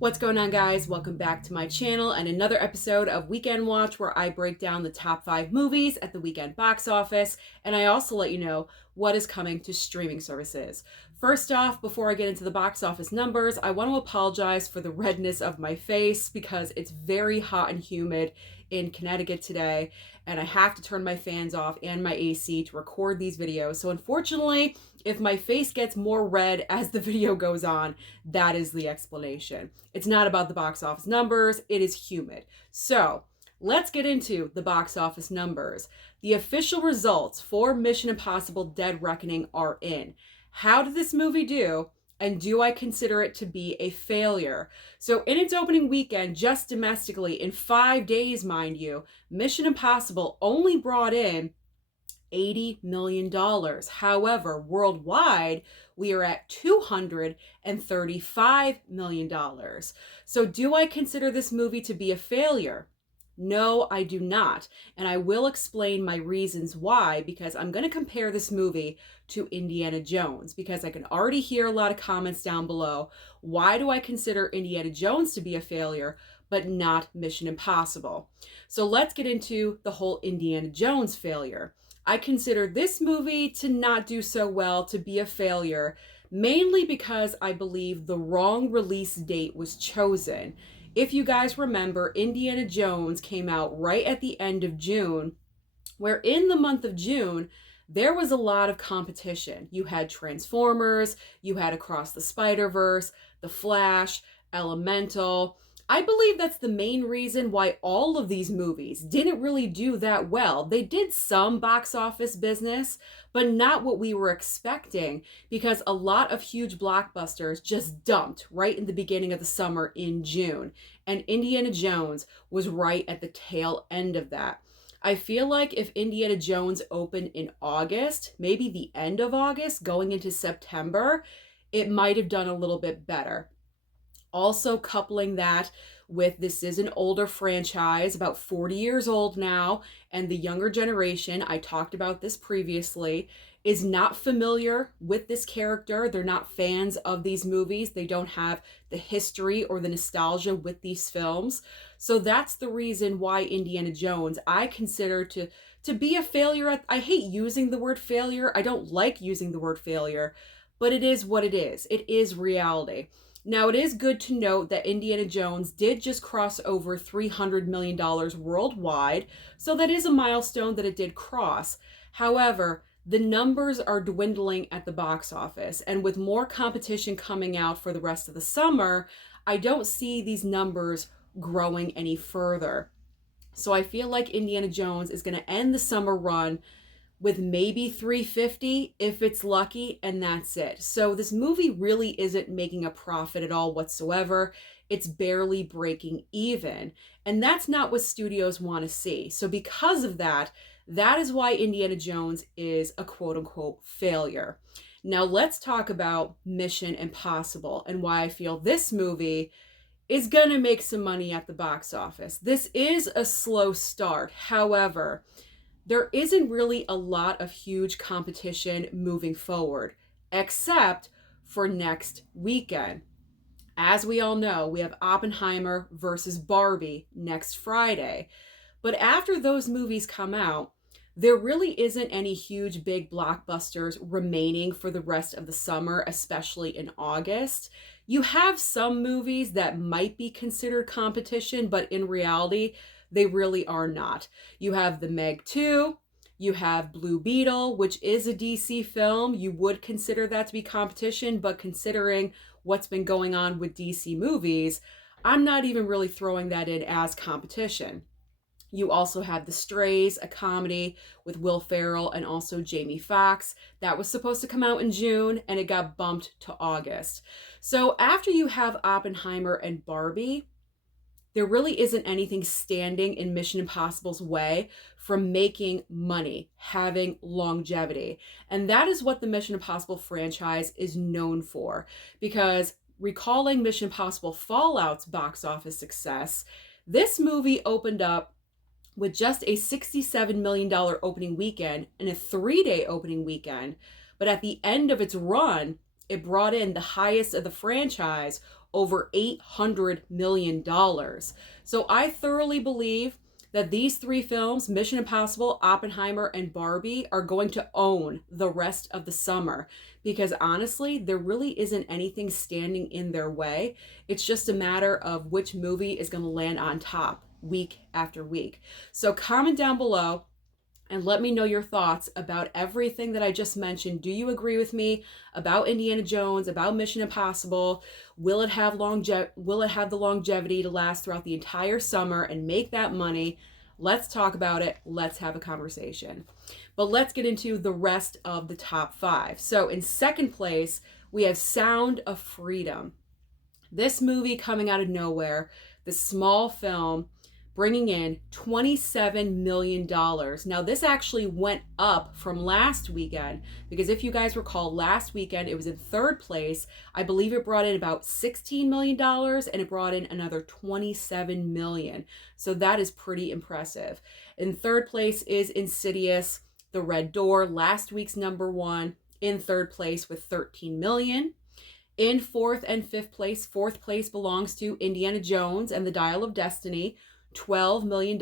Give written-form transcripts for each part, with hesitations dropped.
What's going on, guys? Welcome back to my channel and another episode of Weekend Watch, where I break down the top 5 movies at the weekend box office, and I also let you know what is coming to streaming services. First off, before I get into the box office numbers, I want to apologize for the redness of my face because it's very hot and humid in Connecticut today, and I have to turn my fans off and my AC to record these videos. So unfortunately, if my face gets more red as the video goes on, that is the explanation. It's not about the box office numbers, it is humid. So let's get into the box office numbers. The official results for Mission Impossible Dead Reckoning are in. How did this movie do? And do I consider it to be a failure? So in its opening weekend, just domestically, in 5 days, mind you, Mission Impossible only brought in $80 million. However, worldwide, we are at $235 million. So do I consider this movie to be a failure? No, I do not. And I will explain my reasons why, because I'm going to compare this movie to Indiana Jones, because I can already hear a lot of comments down below. Why do I consider Indiana Jones to be a failure, but not Mission Impossible? So let's get into the whole Indiana Jones failure. I consider this movie to not do so well, to be a failure, mainly because I believe the wrong release date was chosen. If you guys remember, Indiana Jones came out right at the end of June, where in the month of June, there was a lot of competition. You had Transformers, you had Across the Spider-Verse, The Flash, Elemental. I believe that's the main reason why all of these movies didn't really do that well. They did some box office business, but not what we were expecting, because a lot of huge blockbusters just dumped right in the beginning of the summer in June. And Indiana Jones was right at the tail end of that. I feel like if Indiana Jones opened in August, maybe the end of August, going into September, it might have done a little bit better. Also, coupling that with this is an older franchise, about 40 years old now, and the younger generation, I talked about this previously, is not familiar with this character. They're not fans of these movies. They don't have the history or the nostalgia with these films. So that's the reason why Indiana Jones, I consider to be a failure. I hate using the word failure. I don't like using the word failure, but it is what it is. It is reality. Now, it is good to note that Indiana Jones did just cross over $300 million worldwide, so that is a milestone that it did cross. However, the numbers are dwindling at the box office, and with more competition coming out for the rest of the summer, I don't see these numbers growing any further. So I feel like Indiana Jones is going to end the summer run with maybe 350 if it's lucky, and that's it. So this movie really isn't making a profit at all whatsoever. It's barely breaking even, and that's not what studios want to see. So because of that, that is why Indiana Jones is a quote-unquote failure. Now let's talk about Mission Impossible and why I feel this movie is gonna make some money at the box office. This is a slow start. However, there isn't really a lot of huge competition moving forward, except for next weekend. As we all know, we have Oppenheimer versus Barbie next Friday. But after those movies come out, there really isn't any huge big blockbusters remaining for the rest of the summer, especially in August. You have some movies that might be considered competition, but in reality, they really are not. You have The Meg 2, you have Blue Beetle, which is a DC film. You would consider that to be competition, but considering what's been going on with DC movies, I'm not even really throwing that in as competition. You also have The Strays, a comedy with Will Ferrell and also Jamie Foxx. That was supposed to come out in June, and it got bumped to August. So after you have Oppenheimer and Barbie, there really isn't anything standing in Mission Impossible's way from making money, having longevity. And that is what the Mission Impossible franchise is known for. Because recalling Mission Impossible Fallout's box office success, this movie opened up with just a $67 million opening weekend and a 3-day opening weekend. But at the end of its run, it brought in the highest of the franchise, over $800 million. So I thoroughly believe that these three films, Mission Impossible, Oppenheimer, and Barbie, are going to own the rest of the summer. Because honestly, there really isn't anything standing in their way. It's just a matter of which movie is going to land on top week after week. So comment down below and let me know your thoughts about everything that I just mentioned. Do you agree with me about Indiana Jones, about Mission Impossible? Will it have the longevity to last throughout the entire summer and make that money? Let's talk about it. Let's have a conversation. But let's get into the rest of the top 5. So in second place, we have Sound of Freedom. This movie coming out of nowhere, this small film, bringing in $27 million. Now, this actually went up from last weekend because if you guys recall, last weekend it was in third place. I believe it brought in about $16 million and it brought in another $27 million. So that is pretty impressive. In third place is Insidious, The Red Door, last week's number 1, in third place with $13 million. In fourth and fifth place belongs to Indiana Jones and the Dial of Destiny, $12 million.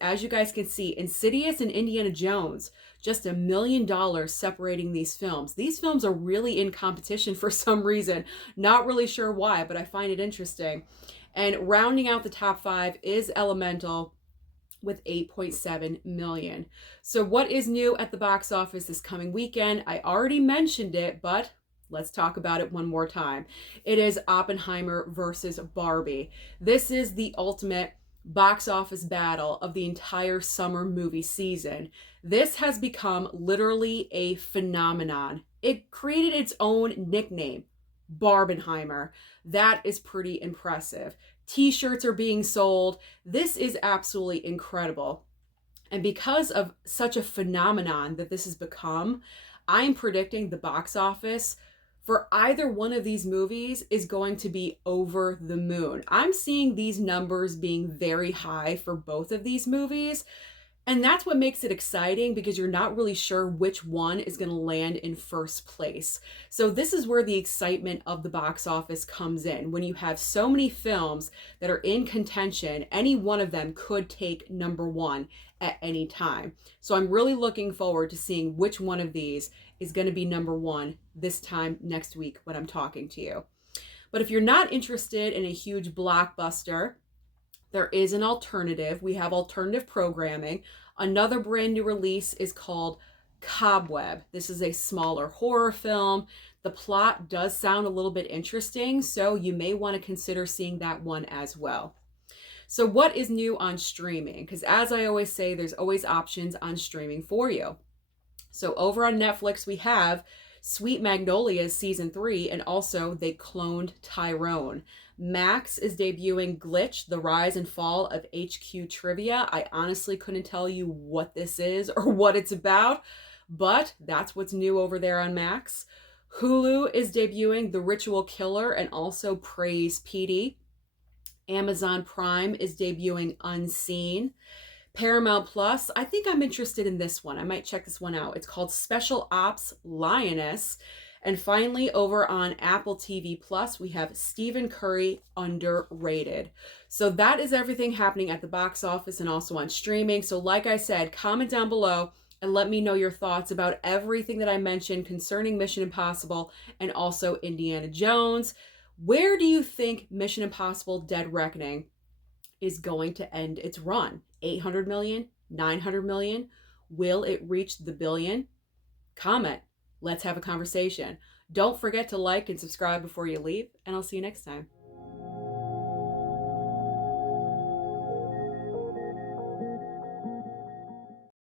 As you guys can see, Insidious and Indiana Jones, just $1 million separating these films. These films are really in competition for some reason. Not really sure why, but I find it interesting. And rounding out the top 5 is Elemental with $8.7 million. So what is new at the box office this coming weekend? I already mentioned it, but let's talk about it one more time. It is Oppenheimer versus Barbie. This is the ultimate box office battle of the entire summer movie season. This has become literally a phenomenon. It created its own nickname, Barbenheimer. That is pretty impressive. T-shirts are being sold. This is absolutely incredible. And because of such a phenomenon that this has become, I'm predicting the box office for either one of these movies is going to be over the moon. I'm seeing these numbers being very high for both of these movies. And that's what makes it exciting because you're not really sure which one is going to land in first place. So this is where the excitement of the box office comes in. When you have so many films that are in contention, any one of them could take number 1 at any time. So I'm really looking forward to seeing which one of these is going to be number 1 this time next week when I'm talking to you. But if you're not interested in a huge blockbuster, there is an alternative. We have alternative programming. Another brand new release is called Cobweb. This is a smaller horror film. The plot does sound a little bit interesting, so you may want to consider seeing that one as well. So what is new on streaming? Because as I always say, there's always options on streaming for you. So over on Netflix, we have Sweet Magnolias Season 3, and also They Cloned Tyrone. Max is debuting Glitch, The Rise and Fall of HQ Trivia. I honestly couldn't tell you what this is or what it's about, but that's what's new over there on Max. Hulu is debuting The Ritual Killer and also Praise PD. Amazon Prime is debuting Unseen. Paramount Plus, I think I'm interested in this one. I might check this one out. It's called Special Ops Lioness. And finally, over on Apple TV Plus, we have Stephen Curry, Underrated. So that is everything happening at the box office and also on streaming. So like I said, comment down below and let me know your thoughts about everything that I mentioned concerning Mission Impossible and also Indiana Jones. Where do you think Mission Impossible Dead Reckoning is going to end its run? 800 million? 900 million? Will it reach the billion? Comment. Let's have a conversation. Don't forget to like and subscribe before you leave, and I'll see you next time.